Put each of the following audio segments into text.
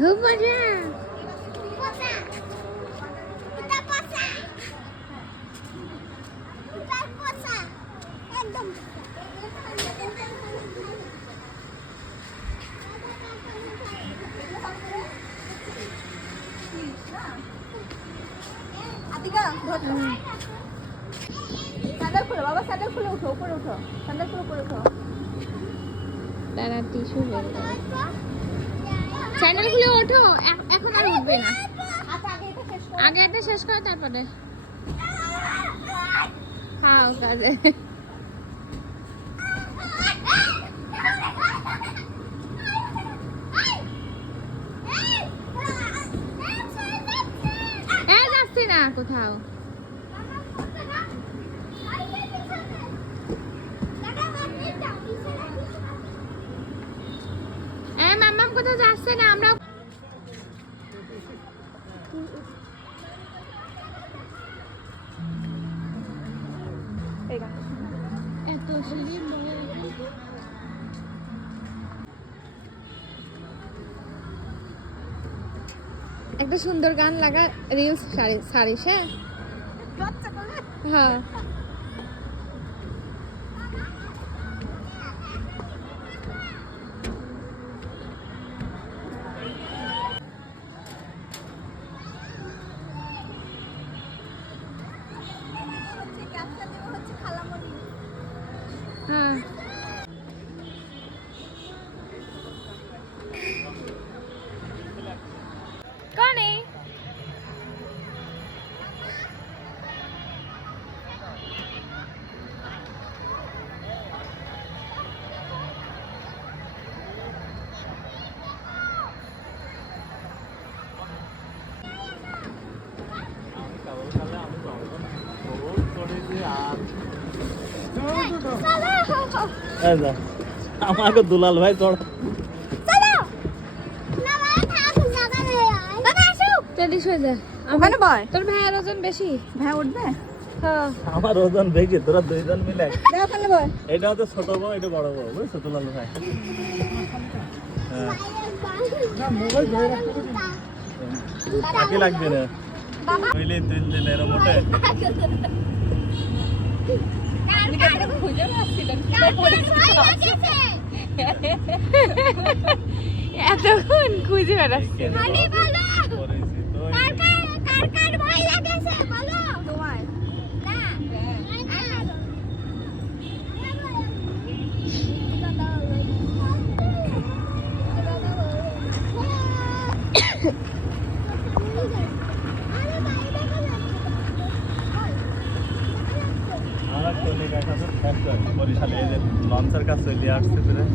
খুব মজা। স্যান্ডেল খুলো বাবা, স্যান্ডেল খুলে উঠো, উপরে উঠো, স্যান্ডেল খুলে উপরে উঠো। তারা টিস্যু বের করো। স্যান্ডেল খুলে ওঠো, এখন আর উঠবে না। আগে এটা শেষ করো তারপরে খাও কাজে। যাচ্ছি না কোথাও। মাম্মাম কোথাও যাচ্ছে না, আমরা এত সিঁড়ি একটা সুন্দর গান লাগা, রিলস সারিস। হ্যাঁ হ্যাঁ কানে আমাকে দুলাল ভাই তোর ওখানে বয়, তোর ভাইয়ের ওজন বেশি। ভাই উঠবে। হ্যাঁ আমার ওজন বেশি, তোরা দুইজন মিলে। ওখানে বয়। এটা হচ্ছে ছোট বউ, এটা বড় বউ, বুঝছো দুলাল ভাই। বাকি লাগবে না বুঝলি, 3 দিনের মোটে এতক্ষণ খুঁজে বেড়াচ্ছে। বরিশালে লঞ্চের কাছে চলে আসছে প্রায়।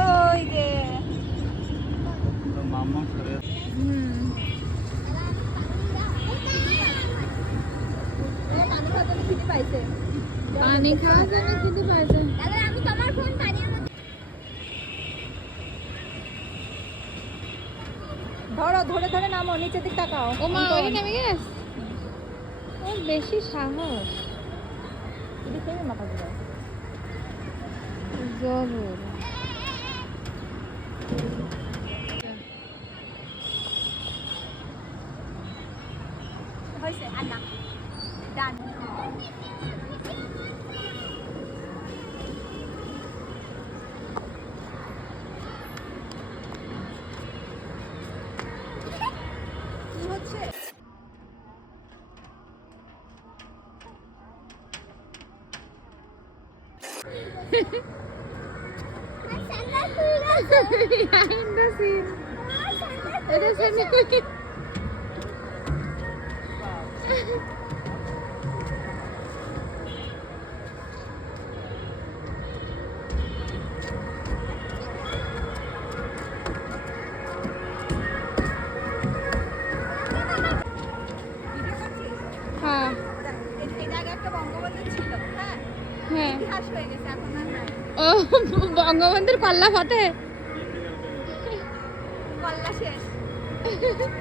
ওই যে মাম্মা করে পানি খাওয়ার জন্য কিন্তু পাইছে। ধরো, ধরে ধরে নামো, নিচের দিক তাকাও। ও মা ওই নেমে গেছ, ওর বেশি সাহস। মাথা ঘুরায়। জবর হয়েছে আর না, ডান। কি হচ্ছে? behind the scene. It is funny. হ্যাঁ হ্যাঁ ও বঙ্গবন্ধুর পাল্লা ফতে হ্যাঁ